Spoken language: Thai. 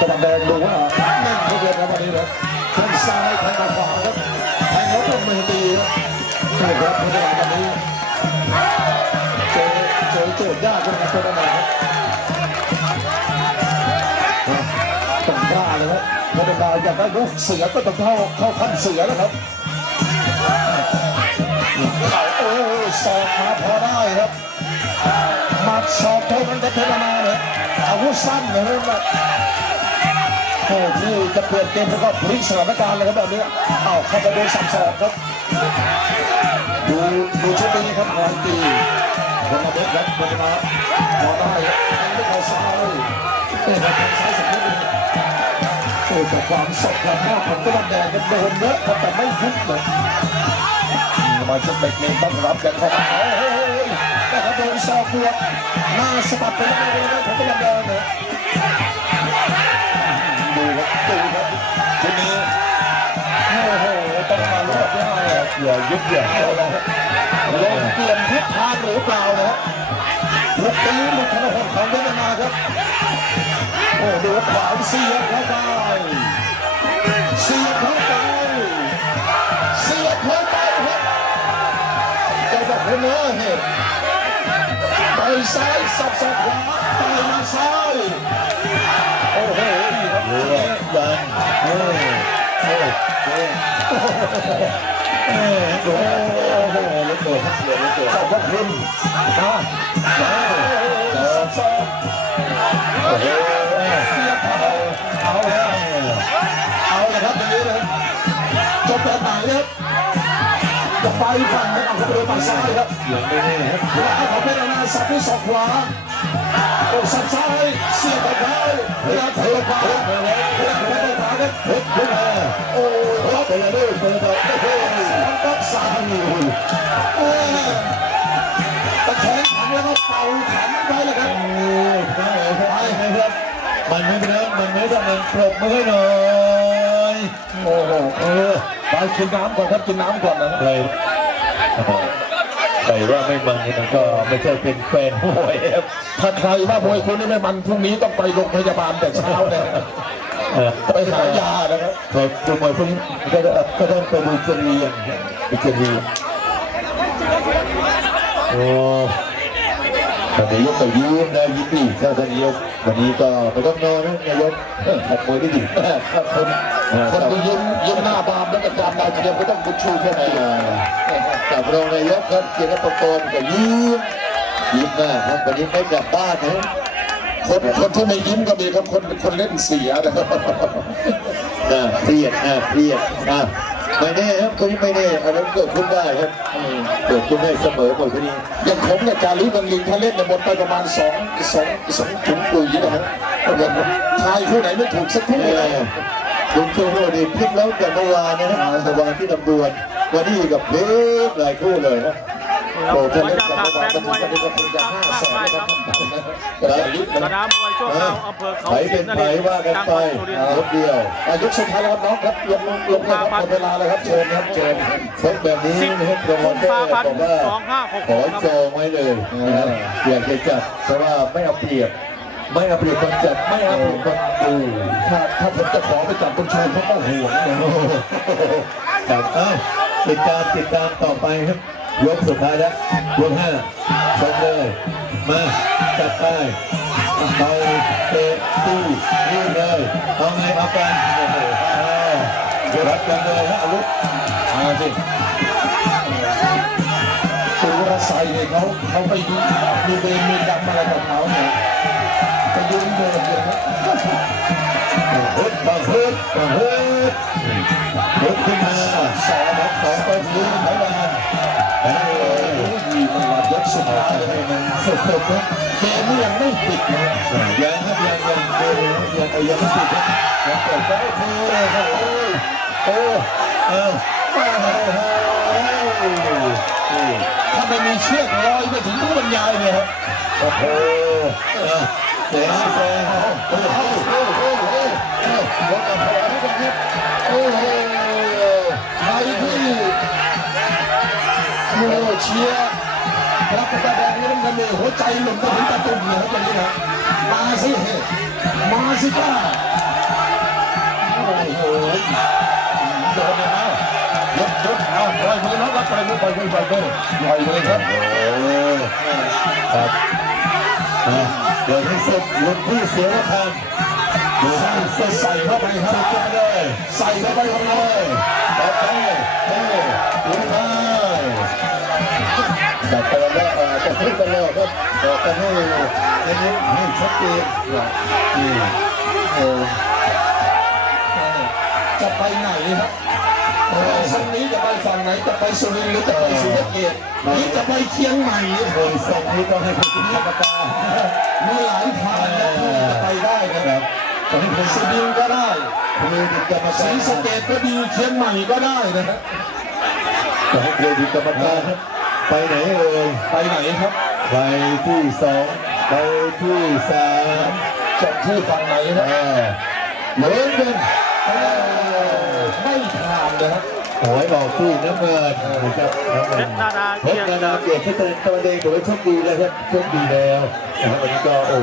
ตะวันแดงดูว่าแน่นเหลือเกินครับวันนี้ครับแข้งซ้ายแข้งขวาครับแทงแล้วก็มือตีครับนี่ครับเพชรดาวันนี้เจอเจอโจทย์ยากครับเพชรดาครับต้องกล้าเลยครับเพชรดาอยากได้ลูกเสือก็ต้องเข้าเข้าขั้นเสือแล้วครับเขาโอ้สอบมาพอได้ครับมาสอบเท่านั้นก็เพชรดาเลยอาวุธสั้นนะครับ โอ้ที่จะเปลี่ยนเกมแล้วก็พลิกสถานการณ์เลยครับแบบนี้เอาเข้าไปโดนสับสอกครับดูดูชุดนี้ครับหอยตีคนมาเบ็ดครับคนมาพอได้ครับไม่เข้าซ้ายเตะมาทางซ้ายสุดนิดนึงโอ้แต่ความสดความมากของตะวันแดงก็โดนเยอะแต่ไม่ยุบเลยมาชุดเบรกนี้ต้องรับกันเข้ามาโอ้โหแต่เขาโดนซอกเกือหน้าสะบัดไปแล้วเลยครับของตะวันแดงเนี่ย อย่ายุบเข้าแล้วลงเปลี่ยนทิศทางหรือเปล่านะครับลูกตีลูกธนพลของเดนมาร์กครับโอ้ดูขวาเสียบเข้าไปเสียบเข้าไปเสียบเข้าไปครับจ้าบอกคนเนื้อเหตุไปซ้ายสับสอกขวาไปมาซ้ายโอ้โหนี่ครับยังโอ้โห โอ้โหโอ้โหแล้วเกิดครับเกิดแล้วเกิดขอบพระคุณมาโอ้โหสองโอ้โหเสียบเขาเอาแล้วเอาแล้วครับตรงนี้เลยจบแบบไหนครับจะไปฝั่งไหนเอาเข้าไปโดนฝั่งซ้ายครับยังไม่แน่ครับแล้วเขาเป็นอไรสับที่ศอกขวาโอ้สับซ้ายเสียบไปซ้ายพยายามเทขวาพยายามเทขวาครับเฮ้ยขึ้นมาโอ้ยเตะด้วยเตะแบบ โอ้โหมันก็สั่นโอ้ยตะแคงถังแล้วก็เป่าถังไปเลยครับโอ้ได้ครับมันไม่เป็นไรมันไม่ต้องมันปรบมือให้หน่อยโอ้โหเออไปกินน้ำก่อนครับกินน้ำก่อนนะใครใครว่าไม่มันนี่มันก็ไม่ใช่เป็นแฟนมวยครับถ้าใครว่ามวยคุณนี่ไม่มันพรุ่งนี้ต้องไปโรงพยาบาลแต่เช้าเลย เออไปหายานะครับพอดูมวยพวกนี้ก็ต้องก็ต้องไปดูเจรีย์ดูจรีโอ้ท่านนายกก็ยิ้มนะยิ้มดีถ้าท่านนายกวันนี้ก็ไม่ต้องนอนนะนายกขัดมวยได้ดีคนคนที่ยิ้มยิ้มหน้าบานแล้วก็จามดาวเทียมก็ต้องบุญชูแค่ไหนกับรองนายกครับเกียรติประกรณ์ก็ยิ้มยิ้มมากครับวันนี้ไม่กลับบ้านนะ คนคนที่ไม่ยิ้มก็มีครับคนคนเล่นเสียนะครับน่าเครียดน่าเครียดอะไม่แน่ครับคนนี้ไม่แน่อันนั้นเกิดขึ้นได้ครับเกิดขึ้นได้เสมอหมดทีนี้อย่างผมเนี่ยจารีบังลิงถ้าเล่นเนี่ยหมดไปประมาณสองสองสองถุงปุ๋ยนะครับทายคู่ไหนไม่ถูกสักคู่เลยลุงโชโรดีพลิกแล้วแต่เมื่อวานนะครับเมื่อวานที่ลำดวนวันนี้กับเพชรหลายคู่เลยนะ โอ้ถ้าเล่นกับประมาก็ถึงวันนี้ก็คงจะห้าแสนนะครับสนามมวยชั่วคราวอำเภอเขาสินนรินทร์จังหวัดสุรินทร์รถเดียวอายุสุดท้ายแล้วครับน้องครับลงลงลงนะครับหมดเวลาแล้วครับเชิญครับเชิญชกแบบนี้นะครับโปรโมเตอร์บอกว่าขอจองไว้เลยนะครับอยากจะจัดเพราะว่าไม่เอาเปรียบไม่เอาเปรียบคนจัดไม่เอาเปรียบคนดูถ้าถ้าผมจะขอไปจับคนชวนเขาก็ห่วงนะครับเอ้าติดตามติดตามต่อไปครับ ยกสุดท้ายแล้วยกห้าชมเลยมาจัดไปไปเตะตู้นี่เลยเอาไงเอากันโอ้โหยรัดกันเลยฮะอาวุธมาสิสุรศัยเนี่ยเขาเขาไปมีมีเบนมีดำอะไรกับเขาเนี่ยไปยืนเดินเลยครับฮึดบังฮึดบังฮึดฮึดขึ้นมาสองสองไปยืนไหนมา ไปเลยมีมันวัดยกสุดท้ายให้มันสุดๆนะเกมนี่ยังไม่ปิดนะยังครับยังยังยังยังยังไม่ติดครับยังเปิดได้ทีเลยครับโอ้ยโอ้เอ้าโอ้โหถ้าไม่มีเชือกลอยไปถึงผู้บรรยายเนี่ยครับโอ้โหอะแสงแสงโอ้โหโอ้โหโอ้โหโอ้โหรถกับพอทุกคนครับโอ้โห โอ้เชียร์รักระแดงนี่ต้องกันเลยหัวใจหล่นไปถึงตะตุ่มเลยครับตรงนี้นะมาสิมาสิก้าโอ้โหโดนเลยนะยกยกเอาปล่อยมือแล้วครับปล่อยมือปล่อยมือปล่อยมือปล่อยมือครับโอ้ครับเดี๋ยวให้สุดลุงพี่เสียละพันดี๋ยวให้สุดใส่เข้าไปครับใสุดกันเลยใส่เข้าไปครับเลยต่อไปเฮ้ยลุย ไปจับไปแล้วเอ่อจะพลิกกันแล้วครับบอกกันให้ให้ให้ชัดเจนนี่โอ้จะไปไหนครับฝั่งนี้จะไปฝั่งไหนจะไปสุรินทร์หรือจะไปสุรเกียรติหรือจะไปเชียงใหม่โดยทรงนี้ต้องให้คุณกรรมการมีหลายทางนะที่จะไปได้นะครับตองให้คุณสุรินทร์ก็ได้เครดิตกรรมศการรีสะเกษก็ดีเชียงใหม่ก็ได้นะครับต้องให้เครดิตกรรมการครับ ไปไหนเอ่ยไปไหนครับไปที่สองไปที่สามจบที่ฝั่งไหนนะอ่าเหมือนกันไม่ผ่านนะครับหวยออกที่น้ำเงินนะครับน้ำเพเงิชนรนาดาเพเกีชยรรนาตินาเกียรติเพชรตะวันแดงถือว่าโชคดีเลยครับโชคดีแล้วนะครับวันนี้ก็โอ้